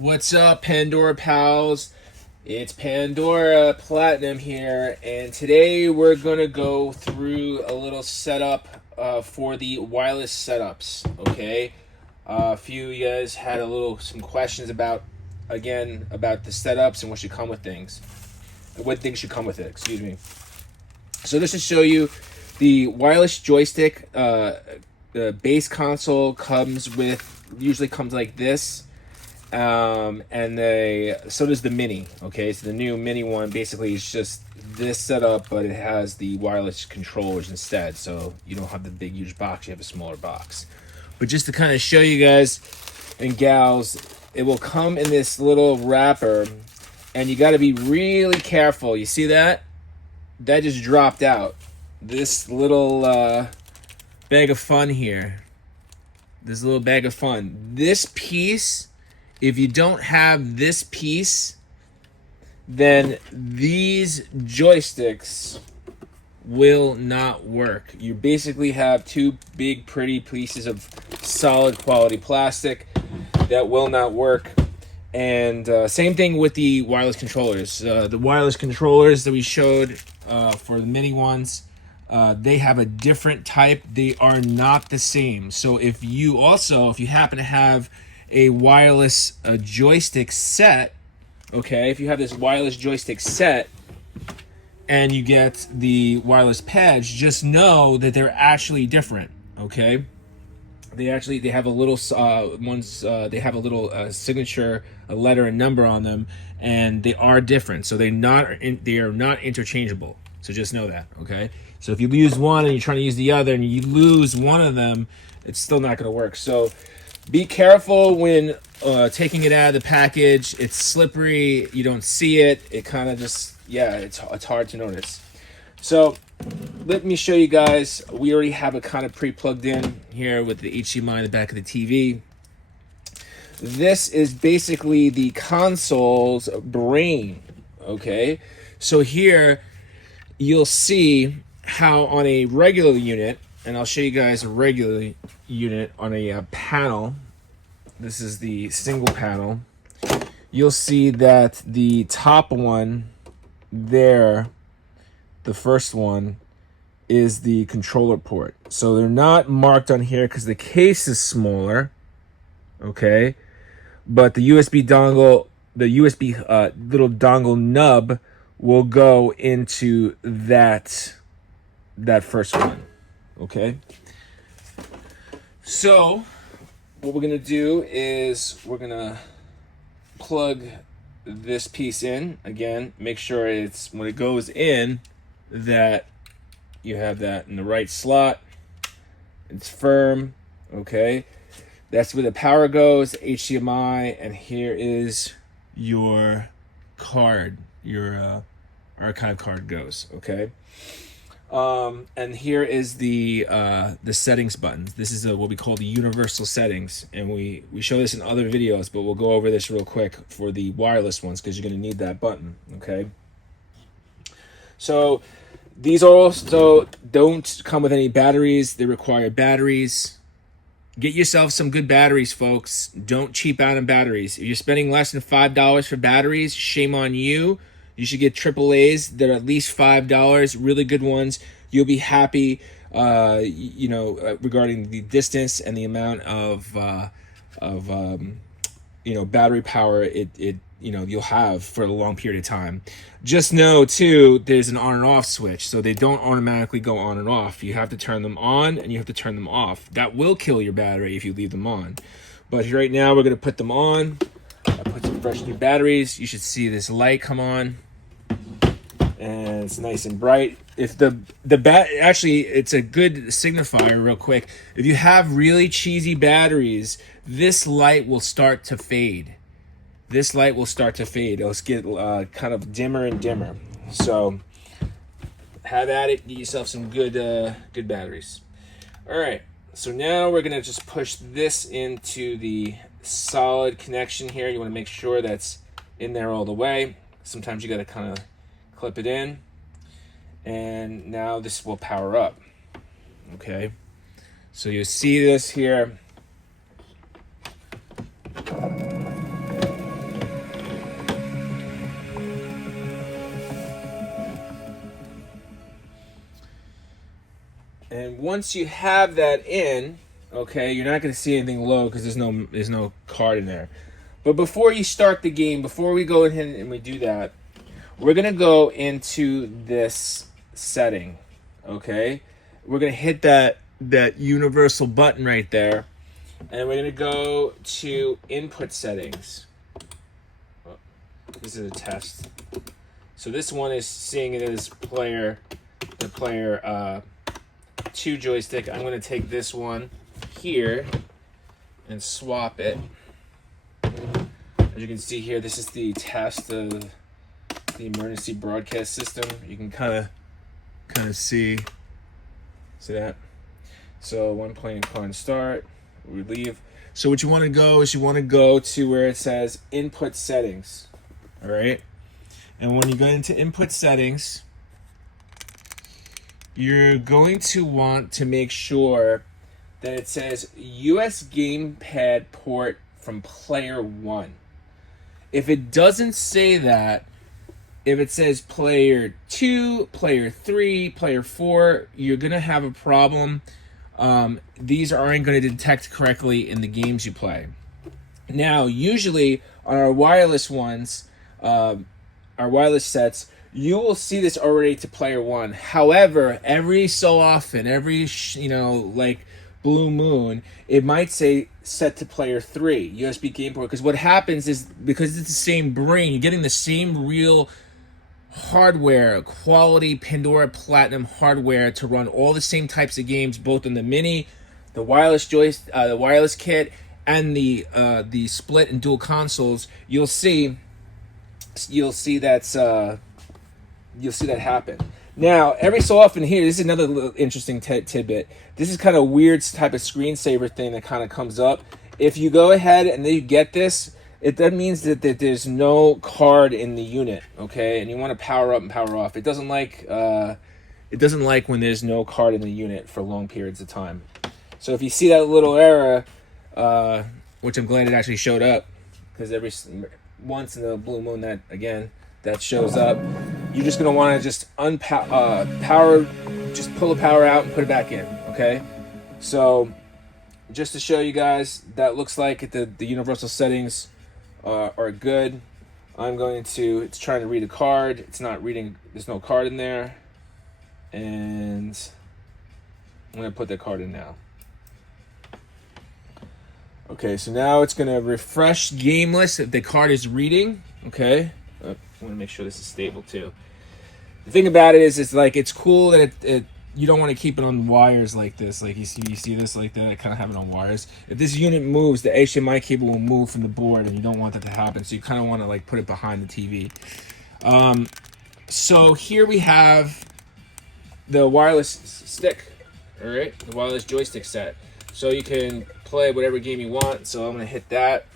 What's up, Pandora pals? It's Pandora Platinum here, and today we're gonna go through a little setup for the wireless setups. Okay, a few of you guys had some questions about the setups and what should come with things, what things should come with it. Excuse me. So this should show you the wireless joystick. The base console usually comes like this. So does the mini. Okay, so the new mini one basically is just this setup, but it has the wireless controllers instead. So you don't have the big huge box, you have a smaller box. But just to kind of show you guys and gals, it will come in this little wrapper, and you got to be really careful. You see that? That just dropped out. This little bag of fun here. This little bag of fun. This piece. If you don't have this piece, then these joysticks will not work. You basically have two big, pretty pieces of solid quality plastic that will not work. And same thing with the wireless controllers. The wireless controllers that we showed for the mini ones, they have a different type. They are not the same. So if you happen to have a wireless joystick set, okay, if you have this wireless joystick set and you get the wireless pads, just know that they're actually different. Okay, they have a little signature, a letter and number on them, and they are different. So they are not interchangeable. So just know that. Okay, so if you use one and you're trying to use the other and you lose one of them, it's still not going to work. So be careful when taking it out of the package. It's slippery. You don't see it. It kind of just, it's hard to notice. So let me show you guys. We already have it kind of pre-plugged in here with the HDMI in the back of the TV. This is basically the console's brain. Okay, so here you'll see how on a regular unit, and I'll show you guys a regular unit on a panel. This is the single panel. You'll see that the top one there, the first one, is the controller port. So they're not marked on here because the case is smaller. Okay, but the USB dongle, the USB little dongle nub, will go into that first one. Okay. So what we're going to do is we're going to plug this piece in. Again, make sure when it goes in that you have that in the right slot. It's firm. Okay. That's where the power goes, HDMI, and here is your card, your archive card goes. Okay. And here is the settings buttons. This is what we call the universal settings, and we show this in other videos, but we'll go over this real quick for the wireless ones because you're going to need that button. Okay. So these also don't come with any batteries. They require batteries. Get yourself some good batteries, folks. Don't cheap out on batteries. If you're spending less than $5 for batteries, shame on you. You should get AAA's that are at least $5, really good ones. You'll be happy, regarding the distance and the amount of battery power you'll have for a long period of time. Just know too, there's an on and off switch, so they don't automatically go on and off. You have to turn them on and you have to turn them off. That will kill your battery if you leave them on. But right now we're gonna put them on. I put some fresh new batteries. You should see this light come on, and it's nice and bright. If actually, it's a good signifier real quick. If you have really cheesy batteries, this light will start to fade. It'll get kind of dimmer and dimmer. So have at it. Get yourself some good batteries. All right. So now we're gonna just push this into the solid connection here. You want to make sure that's in there all the way. Sometimes you got to kind of clip it in, and now this will power up. Okay, so you see this here. And once you have that in, okay, you're not going to see anything low because there's no card in there. But before you start the game, before we go ahead and we do that, we're going to go into this setting, okay? We're going to hit that universal button right there, and we're going to go to input settings. Oh, this is a test. So this one is seeing it as player 2 joystick. I'm going to take this one here and swap it. As you can see here, this is the test of the emergency broadcast system. You can kind of see that. So one playing card start, we leave. So what you want to go is you want to go to where it says input settings. All right. And when you go into input settings, you're going to want to make sure that it says US gamepad port from player 1. If it doesn't say that, if it says player 2, player 3, player 4, you're going to have a problem. These aren't going to detect correctly in the games you play. Now, usually on our wireless ones, our wireless sets, you will see this already to player 1. However, every so often, every like blue moon, it might say set to player 3 USB game port. Because what happens is, because it's the same brain, you're getting the same real hardware, quality Pandora Platinum hardware to run all the same types of games, both in the mini, the wireless the wireless kit, and the split and dual consoles. You'll see that happen. Now, every so often here, this is another little interesting tidbit. This is kind of weird type of screensaver thing that kind of comes up. If you go ahead and then you get this, that means that there's no card in the unit, okay? And you want to power up and power off. It doesn't like when there's no card in the unit for long periods of time. So if you see that little error, which I'm glad it actually showed up, because once in the blue moon that shows up, you're just gonna want to just power, just pull the power out and put it back in, okay? So just to show you guys, that looks like the universal settings are good. It's trying to read a card. It's not reading, there's no card in there. And I'm going to put that card in now. Okay, so now it's going to refresh game list if the card is reading. Okay, I want to make sure this is stable too. The thing about it is, it's cool that you don't want to keep it on wires like this. Like you see this like that. I kind of have it on wires. If this unit moves, the HDMI cable will move from the board, and you don't want that to happen. So you kind of want to put it behind the TV. So here we have the wireless stick. All right, the wireless joystick set. So you can play whatever game you want. So I'm gonna hit that.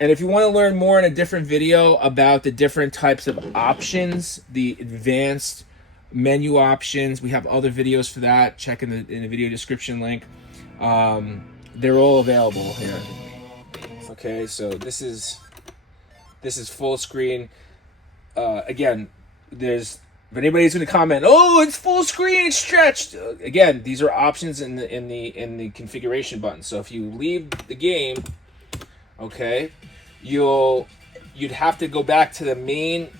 And if you want to learn more in a different video about the different types of options, the advanced menu options, we have other videos for that. Check in the video description link. They're all available here. Okay, so this is full screen. Again, if anybody's going to comment, oh, it's full screen, it's stretched. Again, these are options in the configuration button. So if you leave the game, okay, you'd have to go back to the main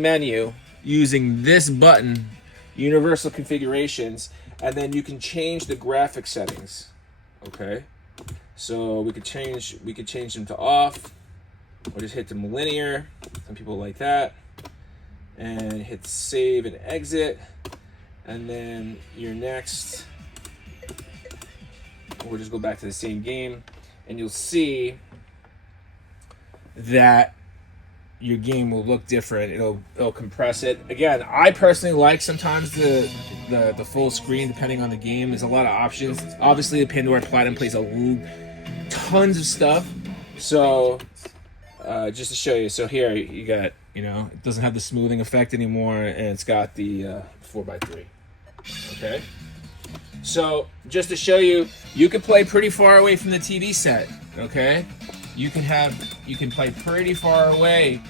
menu using this button, universal configurations, and then you can change the graphic settings. Okay, so we could change them to off, or just hit them linear. Some people like that, and hit save and exit, and then your next, we'll just go back to the same game, and you'll see that your game will look different. It'll compress it. Again, I personally like sometimes the full screen, depending on the game. There's a lot of options. Obviously, the Pandora Platinum plays tons of stuff. So just to show you, so here you got, it doesn't have the smoothing effect anymore, and it's got the 4x3. Okay. So just to show you, you can play pretty far away from the TV set. Okay. You can play pretty far away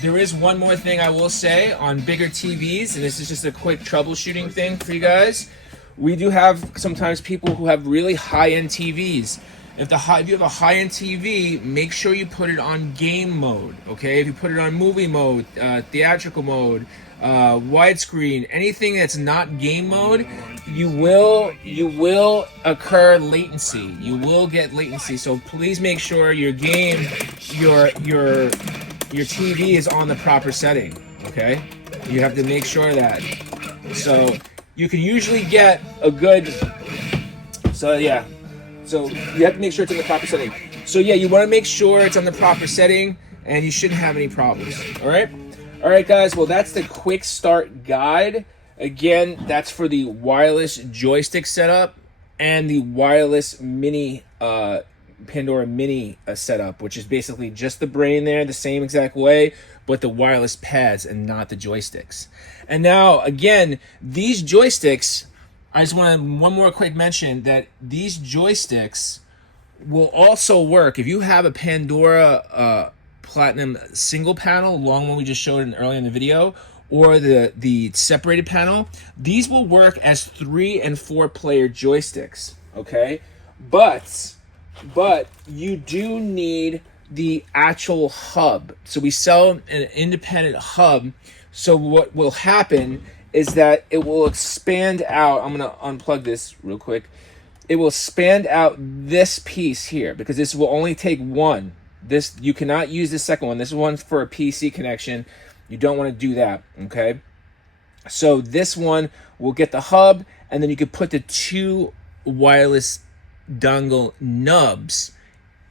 there is one more thing I will say on bigger TVs, and this is just a quick troubleshooting thing for you guys. We do have sometimes people who have really high-end TVs. If you have a high-end TV, make sure you put it on game mode, okay? If you put it on movie mode, theatrical mode, widescreen, anything that's not game mode, you will occur latency. You will get latency. So please make sure your TV is on the proper setting, okay? You have to make sure that. So you can usually get a good, so yeah. So you have to make sure it's in the proper setting. So yeah, you want to make sure it's on the proper setting and you shouldn't have any problems, all right? All right, guys, well, that's the quick start guide. Again, that's for the wireless joystick setup and the wireless mini Pandora mini setup, which is basically just the brain there the same exact way, but the wireless pads and not the joysticks. And now, again, these joysticks, I just want to, one more quick mention that these joysticks will also work if you have a Pandora Platinum single panel, long one we just showed earlier in the video, or the separated panel. These will work as 3 and 4 player joysticks, okay? But you do need the actual hub. So we sell an independent hub. So what will happen is that it will expand out. I'm going to unplug this real quick. It will expand out this piece here because this will only take one. This, you cannot use the second one. This is one for a PC connection. You don't want to do that, okay? So this one will get the hub, and then you could put the 2 wireless dongle nubs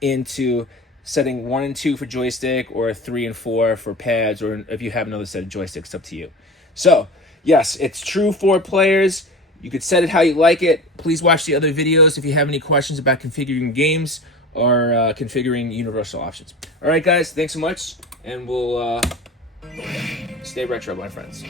into setting 1 and 2 for joystick, or 3 and 4 for pads, or if you have another set of joysticks, it's up to you. So yes, it's true 4 players. You could set it how you like it. Please watch the other videos if you have any questions about configuring games or configuring universal options. All right, guys, thanks so much, and we'll stay retro, my friends.